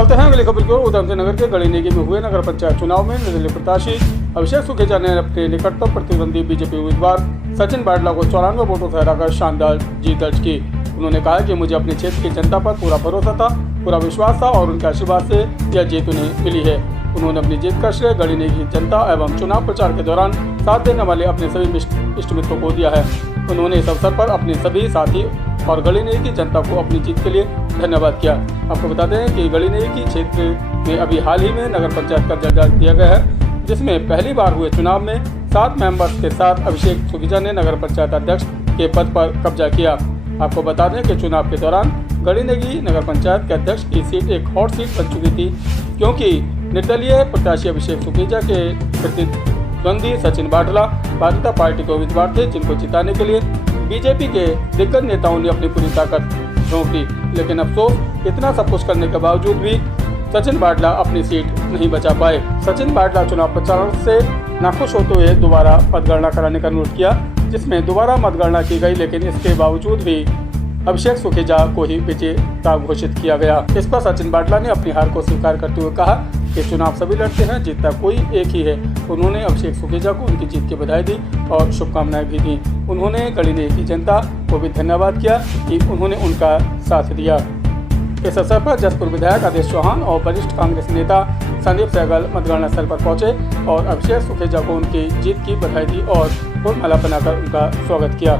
चलते हैं अगली खबर की ओर। उधमसिंह नगर के गढ़ी नेगी में हुए नगर पंचायत चुनाव में निर्दलीय प्रत्याशी अभिषेक सुखेजा ने अपने निकटतम प्रतिद्वंदी बीजेपी उम्मीदवार सचिन बाटला को 94 वोटों से हराकर शानदार जीत दर्ज की। उन्होंने कहा कि मुझे अपने क्षेत्र की जनता पर पूरा भरोसा था, पूरा विश्वास था और उनके आशीर्वाद से यह जीत उन्हें मिली है। उन्होंने अपनी जीत का श्रेय गढ़ी नेगी जनता एवं चुनाव प्रचार के दौरान साथ देने वाले अपने सभी इष्ट मित्रों को दिया है। उन्होंने इस अवसर पर अपने सभी साथी और गढ़ी नेगी की जनता को अपनी जीत के लिए धन्यवाद किया। आपको बता दें कि गढ़ी नेगी क्षेत्र में अभी हाल ही में नगर पंचायत का दर्जा दिया गया है, जिसमें पहली बार हुए चुनाव में 7 मेंबर्स के साथ अभिषेक सुखेजा ने नगर पंचायत अध्यक्ष के पद पर कब्जा किया। आपको बता दें कि चुनाव के दौरान गढ़ी नेगी नगर पंचायत के अध्यक्ष की सीट एक हॉट सीट बन चुकी थी, क्योंकि निर्दलीय प्रत्याशी अभिषेक सुखेजा के प्रतिद्वंदी सचिन बाटला भारतीय जनता पार्टी के उम्मीदवार थे, जिनको जिताने के लिए बीजेपी के दिग्गज नेताओं ने अपनी पूरी ताकत झोंक दी। लेकिन अफसोस, इतना सब कुछ करने के बावजूद भी सचिन बाटला अपनी सीट नहीं बचा पाए। सचिन बाटला चुनाव प्रचार से नाखुश होते हुए दोबारा मतगणना कराने का अनुरोध किया, जिसमें दोबारा मतगणना की गई, लेकिन इसके बावजूद भी अभिषेक सुखेजा को ही विजेता घोषित किया गया। इस पर सचिन बाटला ने अपनी हार को स्वीकार करते हुए कहा कि चुनाव सभी लड़ते हैं, जीतता कोई एक ही है। उन्होंने अभिषेक सुखेजा को उनकी जीत की बधाई दी और शुभकामनाएं भी दी। उन्होंने गढ़ी नेगी की जनता को भी धन्यवाद किया कि उन्होंने उनका साथ दिया। इस अवसर पर जसपुर विधायक आदेश चौहान और वरिष्ठ कांग्रेस नेता संदीप सहगल मतगणना स्थल पर पहुंचे और अभिषेक सुखेजा को उनकी जीत की बधाई दी और फूलमाला बनाकर उनका स्वागत किया।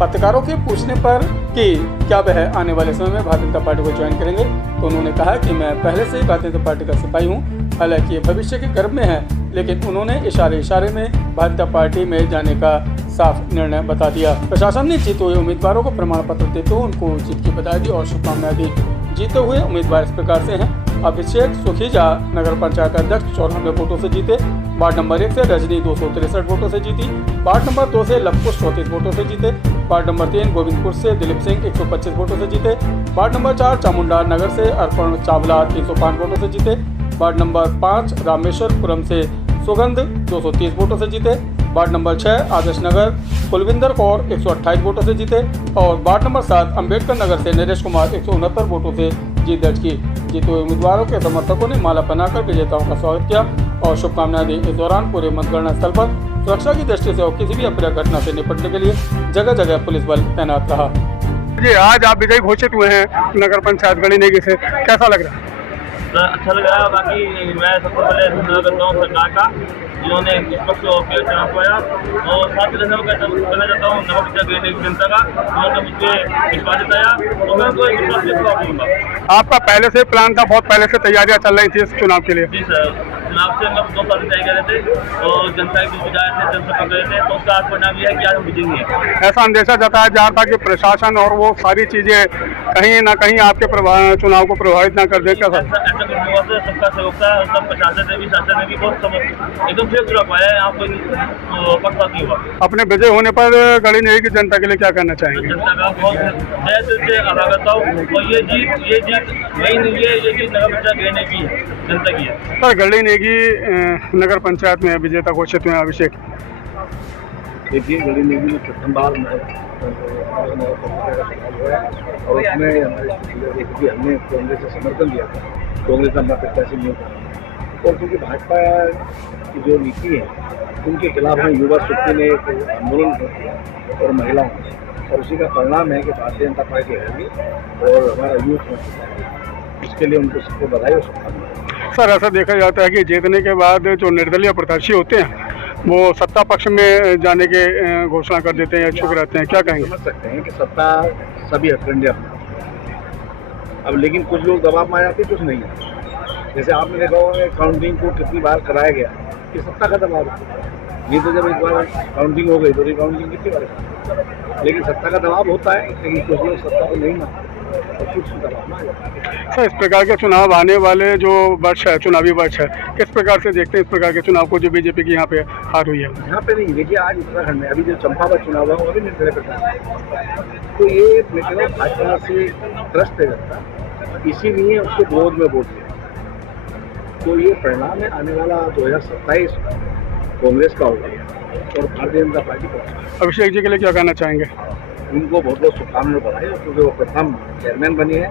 पत्रकारों के पूछने पर कि क्या वह आने वाले समय में भारतीय जनता पार्टी को ज्वाइन करेंगे, तो उन्होंने कहा कि मैं पहले से ही भारतीय जनता पार्टी का सिपाही हूं। हालांकि ये भविष्य के गर्भ में है, लेकिन उन्होंने इशारे में भारतीय जनता पार्टी में जाने का साफ निर्णय बता दिया। प्रशासन ने जीते हुए उम्मीदवारों को प्रमाण पत्र देते हुए उनको जीत की बधाई दी और शुभकामनाएं दी। जीते हुए उम्मीदवार इस प्रकार से हैं: अभिषेक सुखेजा नगर पंचायत अध्यक्ष 94 वोटों से जीते, वार्ड नंबर 1 से रजनी 263 वोटों से जीती, वार्ड नंबर 2 से लवकुश 34 वोटों से जीते, वार्ड नंबर 3 गोविंदपुर से दिलीप सिंह 125 वोटों से जीते, वार्ड नंबर 4 चामुंडा नगर से अर्पण चावला 305 वोटों से जीते, वार्ड नंबर 5 रामेश्वरपुरम से सुगंध 230 वोटों से जीते, वार्ड नंबर 6 आदर्श नगर कुलविंदर कौर 128 वोटों से जीते और वार्ड नंबर 7 अम्बेडकर नगर से नरेश कुमार 169 वोटों से जीत दर्ज की। जीते हुए उम्मीदवारों के समर्थकों ने माला पहनाकर विजेताओं का स्वागत किया और शुभकामनाएं दी। इस दौरान पूरे मतगणना स्थल पर सुरक्षा की दृष्टि से और किसी भी अप्रिय घटना से निपटने के लिए जगह जगह पुलिस बल तैनात रहा। जी, आज आप विजयी घोषित हुए हैं नगर पंचायत गढ़ी नेगी से, कैसा लग रहा है? अच्छा लग रहा है। बाकी मैं सबसे पहले धन्यवाद करता हूँ सरकार का, जिन्होंने निष्पक्ष होकर चुनाव पाया, और साथ ही धन्यवाद करना चाहता हूँ नगर पंचायत गढ़ी नेगी जनता का, जिन्होंने मुझे विश्वास जताया और मैं उनको विश्वास से जवाब दूंगा। आपका पहले से प्लान था, बहुत पहले से तैयारियां चल रही थी इस चुनाव के लिए? जी सर, चुनाव से हम 2 साल से तय कर रहे थे और जनता के बीच जाए थे, जनता कर रहे थे, तो उसका आज परिणाम यह है कि आज हम जीतेंगे। ऐसा अंदेशा जताया जा रहा था कि प्रशासन और वो सारी चीजें कहीं ना कहीं आपके चुनाव को प्रभावित ना कर दे। क्या सर? ऐसा कुछ हुआ सर, सबका सहयोग था, सब प्रशासन ने भी, शासन ने भी बहुत एकदम फेक जुड़ा पाया है, यहाँ कोई पक्षपात नहीं हुआ। अपने विजय होने पर गढ़ी नेगी की जनता के लिए क्या कहना चाहेंगे? जनता का बहुत नए दिल से आभार करता हूँ और ये जीत वही नहीं है, ये जीत नगर पंचायत गढ़ी नेगी जनता की है। सर, गढ़ी नेगी नगर पंचायत में विजेता घोषित हुए अभिषेक। देखिए, गढ़ी नेगी में प्रथम बार और उसमें हमारे हमने कांग्रेस से समर्थन दिया था, कांग्रेस का हमारा प्रत्याशी नहीं था, और क्योंकि भाजपा की जो नीति है उनके खिलाफ में युवा शक्ति ने एक आंदोलन किया और महिलाओं ने, और उसी का परिणाम है कि भारतीय जनता पार्टी रहेगी और हमारा यूथ में, इसके लिए उनको सबको बधाई और शुभकामनाएं। सर, ऐसा देखा जाता है कि जीतने के बाद जो निर्दलीय प्रत्याशी होते हैं वो सत्ता पक्ष में जाने के घोषणा कर देते हैं या इच्छुक रहते हैं, क्या कहेंगे? समझ सकते हैं कि सत्ता सभी हथकंडे अपना, अब लेकिन कुछ लोग दबाव में आ जाते, कुछ नहीं है। जैसे आपने देखा होगा काउंटिंग को कितनी बार कराया गया, कि सत्ता का दबाव है। ये तो जब एक बार काउंटिंग हो गई तो रिकाउंटिंग कितनी बार, लेकिन सत्ता का दबाव होता है, लेकिन कुछ लोग सत्ता को नहीं मानते और कुछ दबाव में आ जाता है। सर, इस प्रकार के चुनाव आने वाले जो वर्ष है, चुनावी वर्ष है, किस प्रकार से देखते हैं इस प्रकार के चुनाव को जो बीजेपी की यहाँ पे हार हुई है? यहाँ पे नहीं, देखिए आज उत्तराखंड में अभी जो चंपावत चुनाव है वो भी निर्दलीय प्रत्याशी, तो ये भाजपा से त्रस्त है जनता, इसीलिए उसके विरोध में वोट दिया। तो ये परिणाम है आने वाला 2027 कांग्रेस का होगा और भारतीय जनता पार्टी का। अभिषेक जी के लिए क्या कहना चाहेंगे? उनको बहुत बहुत शुभकामनाएं बढ़ाई, क्योंकि वो प्रथम चेयरमैन बनी है।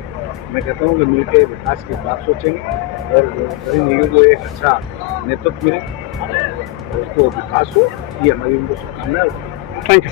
मैं कहता हूँ कि मिलकर विकास की बात सोचेंगे और गरीब निगम को एक अच्छा नेतृत्व मिले और उसको विकास हो, ये हमारी उनको शुभकामनाएं। Thank you.